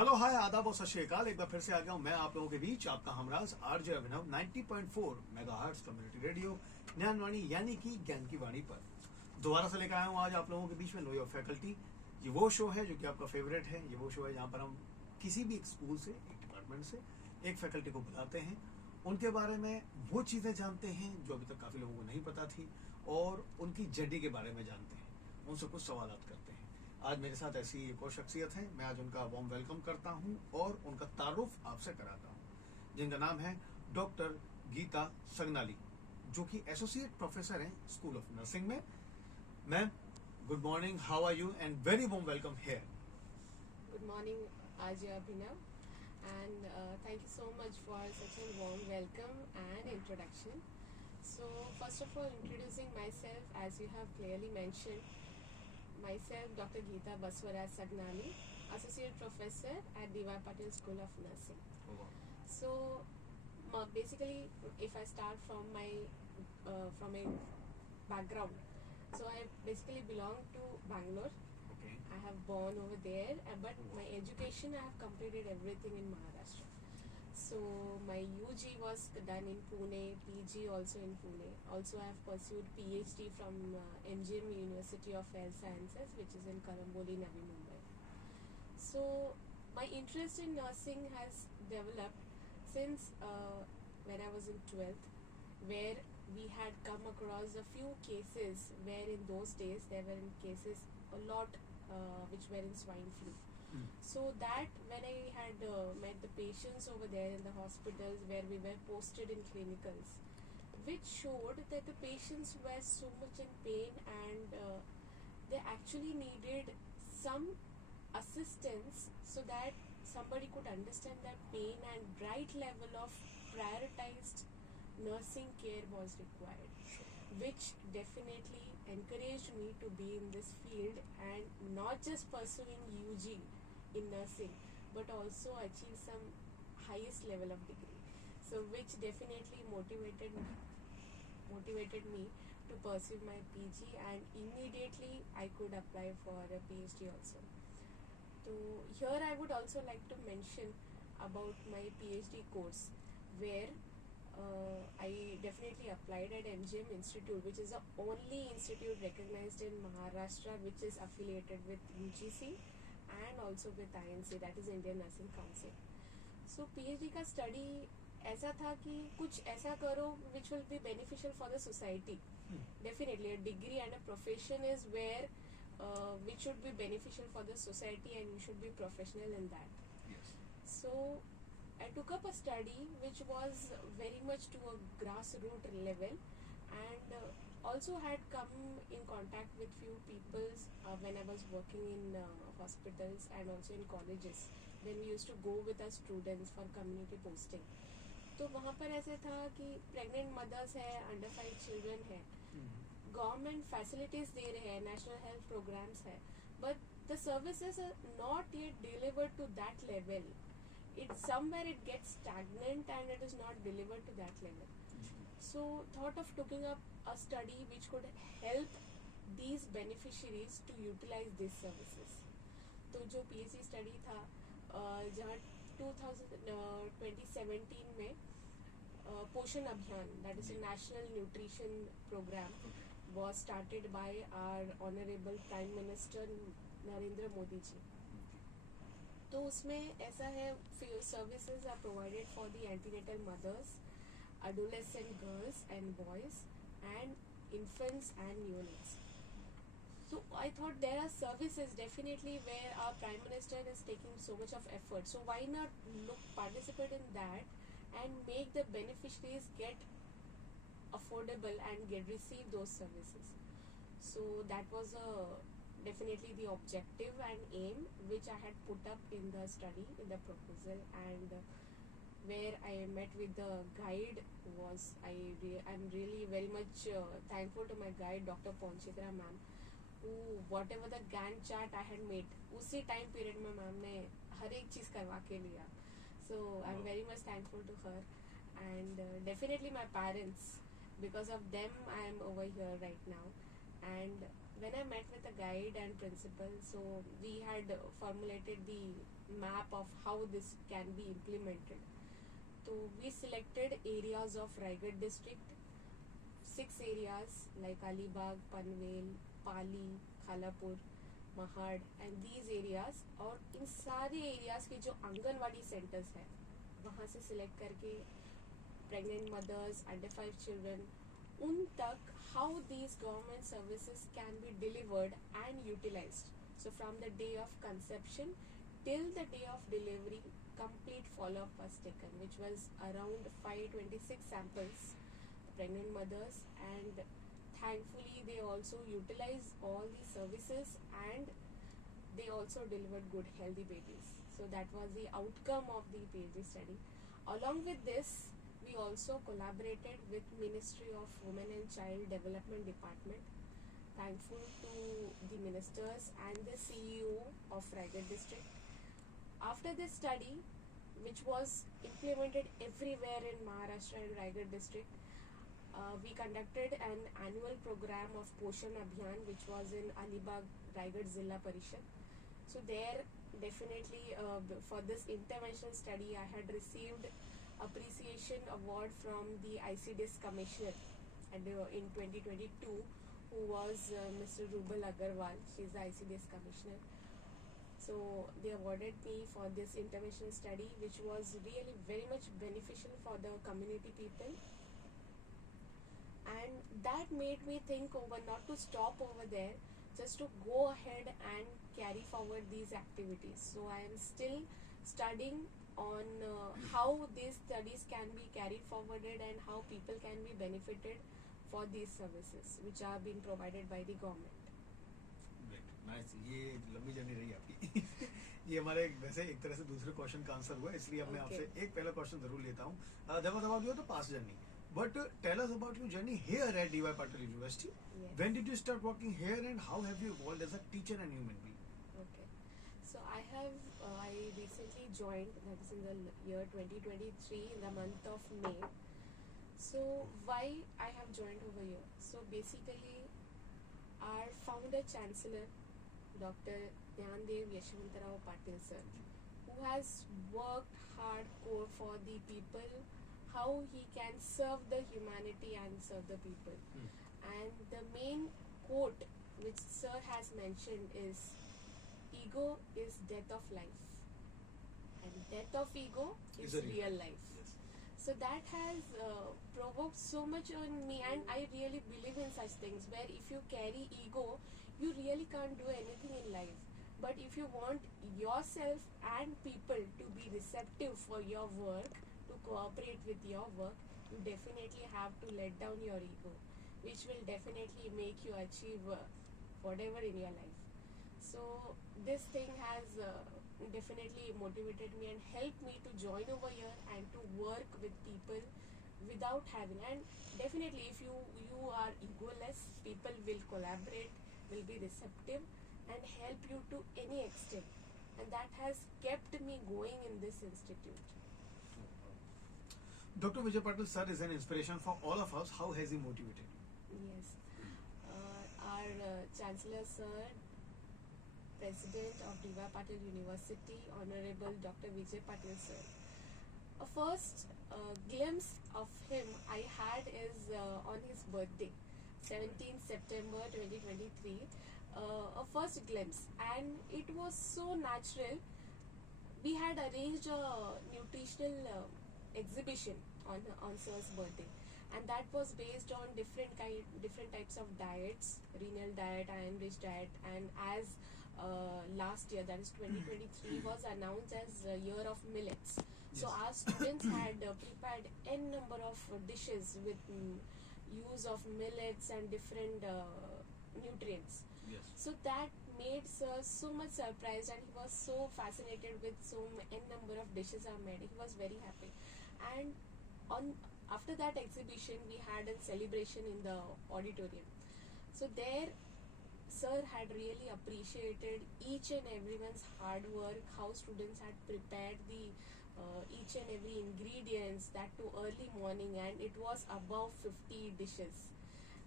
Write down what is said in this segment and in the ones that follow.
Hello hi आदाब और सत श्री अकाल। एक बार फिर से आ गया हूँ मैं आप लोगों के बीच, आपका हमराज आरजे अभिनव 90.4 मेगाहर्ट्ज कम्युनिटी रेडियो ज्ञानवाणी यानी कि ज्ञान की वाणी पर दोबारा से लेकर आया हूँ आज आप लोगों के बीच में नो योर फैकल्टी। ये वो शो है जो कि आपका फेवरेट है। ये वो शो है जहाँ पर हम किसी भी एक स्कूल से, एक डिपार्टमेंट से एक फैकल्टी को बुलाते हैं, उनके बारे में वो चीज़ें जानते हैं जो अभी तक काफ़ी लोगों को नहीं पता थी और उनकी जर्नी के बारे में जानते हैं, उनसे कुछ सवालात करते हैं। आज मेरे साथ ऐसी एक और शख्सियत है, मैं आज उनका वार्म वेलकम करता हूं और उनका तारुफ आपसे कराता हूं, जिनका नाम है डॉक्टर गीता सगनाली, जो कि एसोसिएट प्रोफेसर हैं स्कूल ऑफ नर्सिंग में। Ma'am, good morning, how are you and very warm welcome here. Good morning, Ajay Abhinav, and thank you so much for such a warm welcome and introduction. So, first of all, introducing myself, as you have clearly mentioned, myself, Dr. Geeta Baswaraj Sagnani, Associate Professor at D.Y. Patil School of Nursing. So, basically, if I start from a background, so I basically belong to Bangalore. Okay. I have born over there, but my education I have completed everything in Maharashtra. So my UG was done in Pune, PG also in Pune. Also I have pursued PhD from MGM University of Health Sciences, which is in Karamboli, Navi Mumbai. So my interest in nursing has developed since when I was in 12th, where we had come across a few cases where in those days there were cases a lot which were in swine flu. So that when I had met the patients over there in the hospitals where we were posted in clinicals, which showed that the patients were so much in pain and they actually needed some assistance so that somebody could understand their pain and right level of prioritized nursing care was required, which definitely encouraged me to be in this field and not just pursuing UG in nursing but also achieve some highest level of degree, so which definitely motivated me to pursue my PG, and immediately I could apply for a PhD also. So here I would also like to mention about my PhD course, where I definitely applied at MGM Institute, which is the only institute recognized in Maharashtra which is affiliated with UGC and also with INC, that is Indian Nursing Council. So PhD का study ऐसा था कि कुछ ऐसा करो which will be beneficial for the society. Definitely a degree and a profession is where which should be beneficial for the society and you should be professional in that. Yes. So I took up a study which was very much to a grassroots level, and also had come in contact with few people when I was working in hospitals and also in colleges when we used to go with our students for community posting. तो वहाँ पर ऐसे था कि pregnant mother's है, under 5 children है, government facilities दे रहे हैं, नेशनल हेल्थ प्रोग्राम्स है, but the services are not yet delivered to that level. It's somewhere it gets stagnant and it is not delivered to that level. So thought of taking up a study which could help these beneficiaries to utilize these services. तो जो PhD study था जहाँ 2017 में पोषण अभियान, that is a national nutrition program, was started by our honorable Prime Minister Narendra Modi ji. तो उसमें ऐसा है, services are provided for the antenatal mother's, adolescent girls and boys, and infants and neonates. So I thought there are services definitely where our Prime Minister is taking so much of effort. So why not participate in that and make the beneficiaries get affordable and receive those services. So that was definitely the objective and aim which I had put up in the study, in the proposal, and where I met with the guide was I'm really very much thankful to my guide Dr. Ponchitra ma'am, who whatever the Gantt chart I had made उसी time period में ma'am ने हर एक चीज़ करवा के लिया. So I'm very much thankful to her, and definitely my parents, because of them I am over here right now. And when I met with the guide and principal, so we had formulated the map of how this can be implemented. So we selected areas of Raigad district, 6 areas like Alibag, Panvel, Pali, Khalapur, Mahad, and these areas. और इन सारे areas के जो anganwadi centers है वहाँ से select करके pregnant mothers, under 5 children, उन तक how these government services can be delivered and utilized. So from the day of conception till the day of delivery, complete follow-up was taken, which was around 526 samples, pregnant mothers, and thankfully they also utilized all the services and they also delivered good healthy babies. So that was the outcome of the PhD study. Along with this, we also collaborated with Ministry of Women and Child Development Department. Thankful to the ministers and the CEO of Raigad district. After this study, which was implemented everywhere in Maharashtra and Raigad district, we conducted an annual program of Poshan Abhiyan, which was in Alibag, Raigad Zilla Parishad. So there, definitely for this interventional study, I had received appreciation award from the ICDS commissioner and in 2022, who was Mr. Rubal Agarwal. She is the ICDS commissioner. So they awarded me for this interventional study, which was really very much beneficial for the community people. And that made me think over not to stop over there, just to go ahead and carry forward these activities. So I am still studying on how these studies can be carried forwarded and how people can be benefited for these services which are being provided by the government. Nice, ये लंबी journey रही आपकी. ये हमारे वैसे एक तरह से दूसरे क्वेश्चन का आंसर हुआ, इसलिए अब मैं आपसे एक पहला क्वेश्चन जरूर लेता हूँ. That was about your past journey. But tell us about your journey here at D.Y. Patil University. Yes. When did you start working here and how have you evolved as a teacher and human being? Okay. So I recently joined, that is in the year 2023, in the month of May. So why I have joined over here? So basically, our founder chancellor, Dr. Dhyandev Yashwantarao Patil sir, who has worked hardcore for the people, how he can serve the humanity and serve the people. And the main quote which sir has mentioned is, ego is death of life and death of ego is real life. Yes. So that has provoked so much on me, and I really believe in such things where if you carry ego, you really can't do anything in life. But if you want yourself and people to be receptive for your work, to cooperate with your work, you definitely have to let down your ego, which will definitely make you achieve whatever in your life. So this thing has definitely motivated me and helped me to join over here and to work with people without having, and definitely if you are egoless, people will collaborate, will be receptive and help you to any extent, and that has kept me going in this institute. Dr. Vijay Patil sir is an inspiration for all of us. How has he motivated you? Yes, our Chancellor sir, President of D.Y. Patil University, Honorable Dr. Vijay Patil sir. A first glimpse of him I had is on his birthday, 17th September 2023. A first glimpse, and it was so natural. We had arranged a nutritional exhibition on sir's birthday, and that was based on different types of diets, renal diet, iron rich diet, and as last year, that is 2023, was announced as a year of millets. So Yes. our students had prepared n number of dishes with use of millets and different nutrients. Yes. So that made sir so much surprised, and he was so fascinated with so n number of dishes are made. He was very happy. And after that exhibition, we had a celebration in the auditorium. So there, sir had really appreciated each and everyone's hard work, how students had prepared the each and every ingredients, that to early morning, and it was above 50 dishes.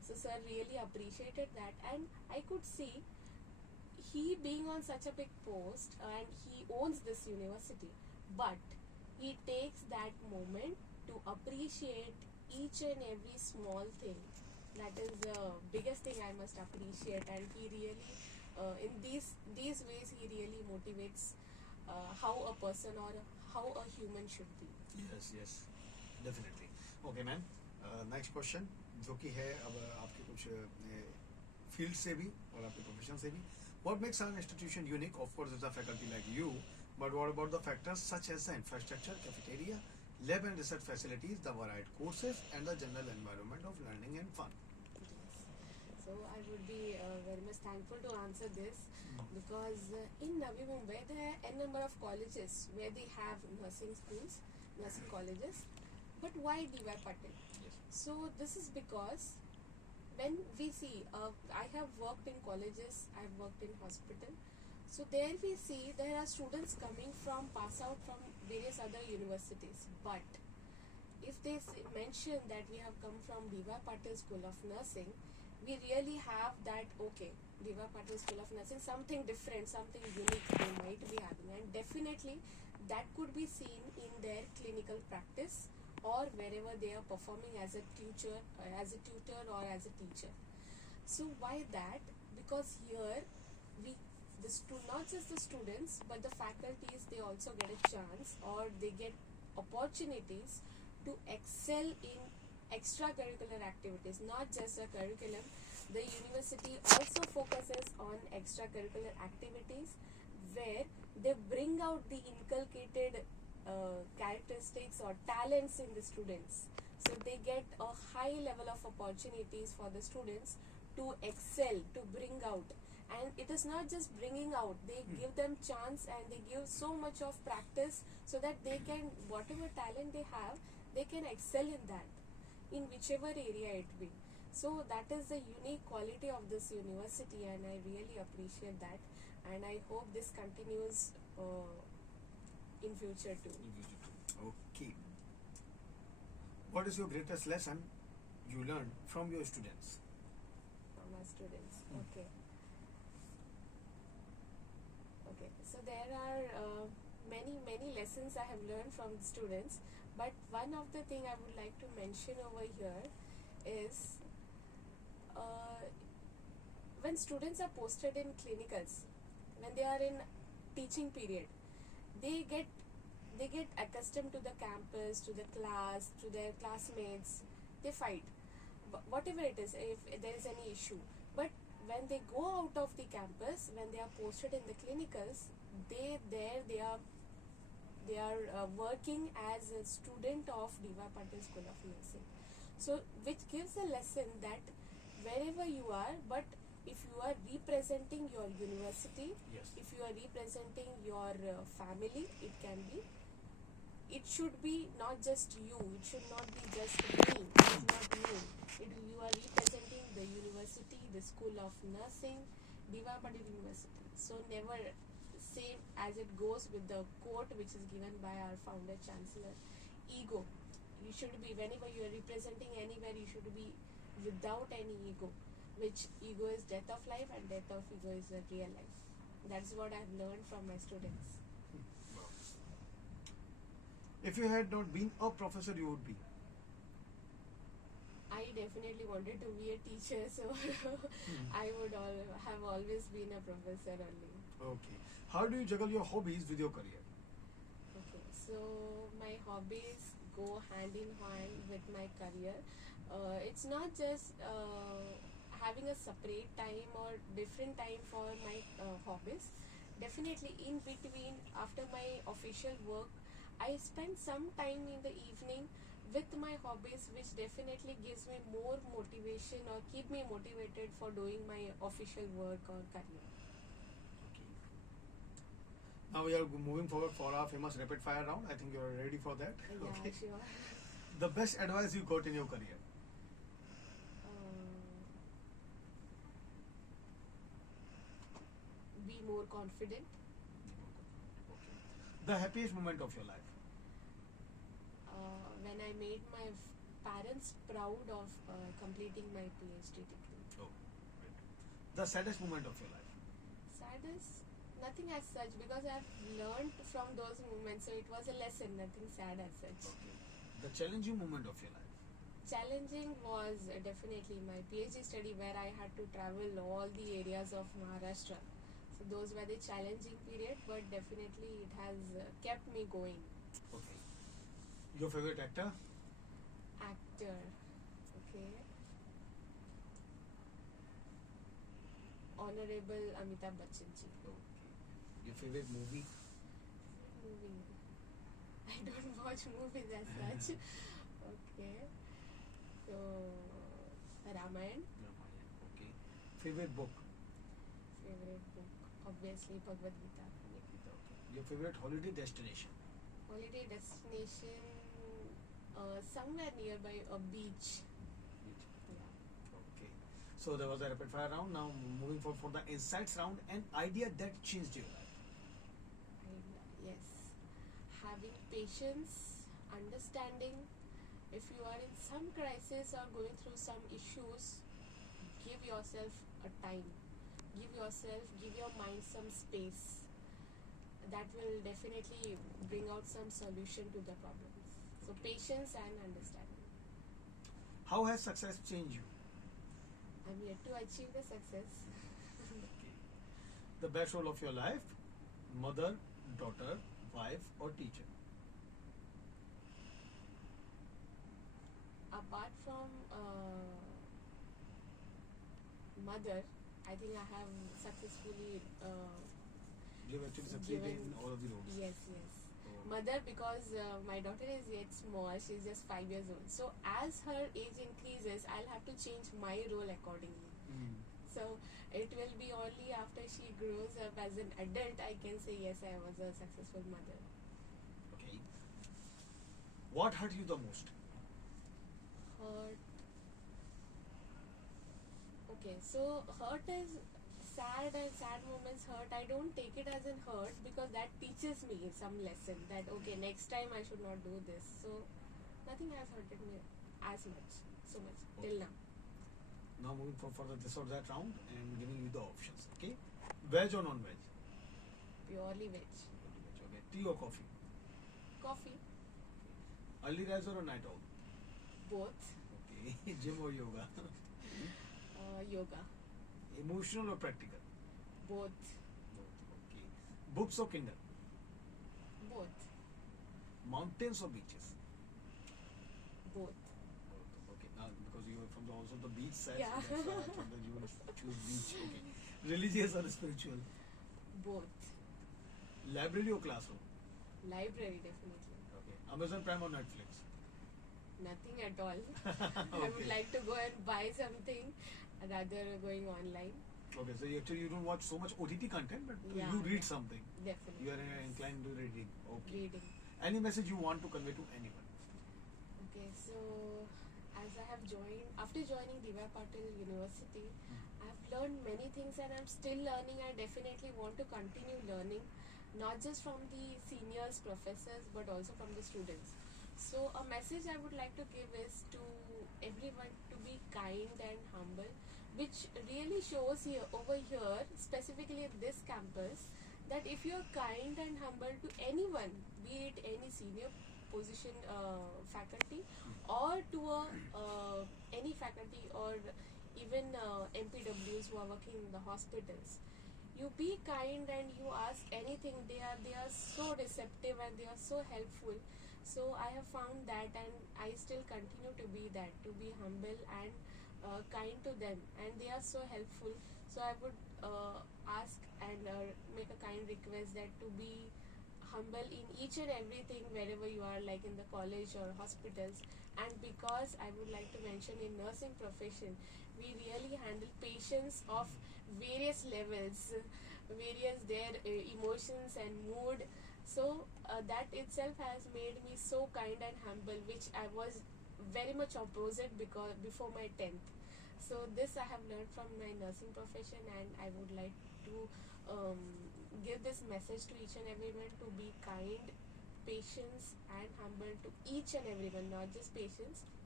So sir really appreciated that, and I could see he being on such a big post and he owns this university, but he takes that moment to appreciate each and every small thing. That is the biggest thing I must appreciate, and he really in these ways he really motivates how a person or how a human should be. Yes, yes, definitely. Okay, ma'am, next question जो कि है अब आपके कुछ field से भी और आपके प्रोफेशन से भी. What makes an institution unique? Of course, it's a faculty like you, but what about the factors such as the infrastructure, cafeteria, lab and research facilities, the varied courses, and the general environment of learning and fun? Yes. So I would be very much thankful to answer this, because in Navi Mumbai there are n number of colleges where they have nursing schools, nursing colleges, but why D.Y. Patil? Yes. So this is because when we see, I have worked in colleges, I have worked in hospital, so there we see there are students coming from pass out from various other universities, but if they mention that we have come from D.Y. Patil School of Nursing, we really have that, okay, D.Y. Patil School of Nursing, something different, something unique they might be having, and definitely that could be seen in their clinical practice or wherever they are performing as a tutor or as a teacher. So why that? Because here we not just the students but the faculties, they also get a chance or they get opportunities to excel in extracurricular activities, not just a curriculum. The university also focuses on extracurricular activities where they bring out the inculcated characteristics or talents in the students. So they get a high level of opportunities for the students to excel, to bring out. And it is not just bringing out, they give them chance and they give so much of practice so that they can, whatever talent they have, they can excel in that, in whichever area it be. So that is the unique quality of this university, and I really appreciate that, and I hope this continues in future too. Okay. What is your greatest lesson you learned from your students? From my students. Okay. Okay. So there are many lessons I have learned from the students, but one of the thing I would like to mention over here is when students are posted in clinicals, when they are in teaching period, they get accustomed to the campus, to the class, to their classmates. They fight, whatever it is, if there is any issue. But when they go out of the campus, when they are posted in the clinicals, they are working as a student of D.Y. Patil School of Nursing. So which gives a lesson that wherever you are, but if you are representing your university, Yes. if you are representing your family, it should be not just you, it should not be just me, it is not you. You are representing the university, the School of Nursing, D.Y. Patil University. So never say, as it goes with the quote which is given by our founder chancellor, ego. You should be, whenever you are representing anywhere, you should be without any ego, which ego is death of life and death of ego is a real life. That's what I've learned from my students. Wow. If you had not been a professor, you would be? I definitely wanted to be a teacher, so I would have always been a professor only. Okay. How do you juggle your hobbies with your career? Okay, so my hobbies go hand in hand with my career. It's not just having a separate time or different time for my hobbies. Definitely in between, after my official work, I spend some time in the evening with my hobbies, which definitely gives me more motivation or keep me motivated for doing my official work or career. Okay. Now we are moving forward for our famous rapid fire round. I think you are ready for that. Yeah, Okay. sure. The best advice you got in your career? Be more confident. Okay. The happiest moment of your life? When I made my parents proud of completing my PhD degree. Oh, right. The saddest moment of your life. Saddest? Nothing as such, because I've learned from those moments, so it was a lesson, nothing sad as such. Okay. The challenging moment of your life. Challenging was definitely my PhD study, where I had to travel all the areas of Maharashtra. So those were the challenging period, but definitely it has kept me going. Okay. Your favorite actor? Actor, okay. Honorable Amitabh Bachchan ji. Okay. Your favorite movie? Movie. I don't watch movies as such. Okay. So Ramayan. Ramayan. Okay. Favorite book? Favorite book, obviously Bhagavad Gita. Gita. Okay. Your favorite holiday destination? Holiday destination, somewhere nearby a beach. Yeah. Okay. So there was a rapid fire round. Now moving forward for the insights round. An idea that changed your life. Yes. Having patience, understanding. If you are in some crisis or going through some issues, give yourself a time. Give your mind some space. That will definitely bring out some solution to the problems. So patience and understanding. How has success changed you? I'm yet to achieve the success. Okay. The best role of your life? Mother, daughter, wife, or teacher? Apart from mother, I think I have successfully You have actually succeeded given. in all of the roles. Yes. Oh. Mother, because my daughter is yet small, she's just 5 years old. So as her age increases, I'll have to change my role accordingly. Mm. So it will be only after she grows up as an adult I can say yes, I was a successful mother. Okay. What hurt you the most? Hurt. Okay, so hurt is sad, and sad moments hurt. I don't take it as an hurt, because that teaches me some lesson that okay, next time I should not do this. So nothing has hurted me as much, so much till now. Now moving for the this or that round and giving you the options. Okay. Veg or non-veg? Purely veg. Okay. Tea or coffee? Coffee. Early riser or night owl? Both. Okay. Gym or yoga? Yoga. Emotional or practical? Both. Okay. Books or Kindle? Both. Mountains or beaches? Both. Okay. Now because you are from also the beach side, Yeah. so that's why I thought that you will choose beach. Okay. Religious or spiritual? Both. Library or classroom? Library, definitely. Okay. Amazon Prime or Netflix? Nothing at all. I would Okay. like to go and buy something rather going online. Okay, so you don't watch so much OTT content, but Yeah, you read yeah. something. Definitely. You are inclined to reading. Okay. Reading. Any message you want to convey to anyone? Okay, so as I have joined, after joining Divya Patil University, I have learned many things and I'm still learning. I definitely want to continue learning, not just from the seniors, professors, but also from the students. So a message I would like to give is to everyone to be kind and humble, which really shows here over here, specifically at this campus, that if you're kind and humble to anyone, be it any senior position faculty or to any faculty or even MPWs who are working in the hospitals, you be kind and you ask anything. They are so receptive and they are so helpful. So I have found that, and I still continue to be that, to be humble and kind to them, and they are so helpful. So I would ask and make a kind request that to be humble in each and everything wherever you are, like in the college or hospitals. And because I would like to mention, in nursing profession we really handle patients of various levels, various their emotions and mood. So that itself has made me so kind and humble, which I was very much opposite because before my 10th. So this I have learned from my nursing profession, and I would like to give this message to each and everyone to be kind, patience and humble to each and everyone, not just patients,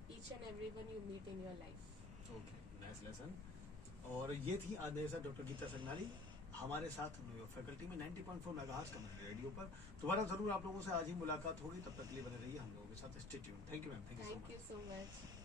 each and everyone you meet in your life. Okay, nice lesson. और ये थी आज मेरे साथ doctor Gita संगनाली हमारे साथ faculty में 90.4 megahertz community radio पर। दोबारा जरूर आप लोगों से आज ही मुलाकात होगी, तब तक के लिए बने रहिए हम लोगों के साथ। Stay tuned. Thank you ma'am, thank you so much. Thank you so much.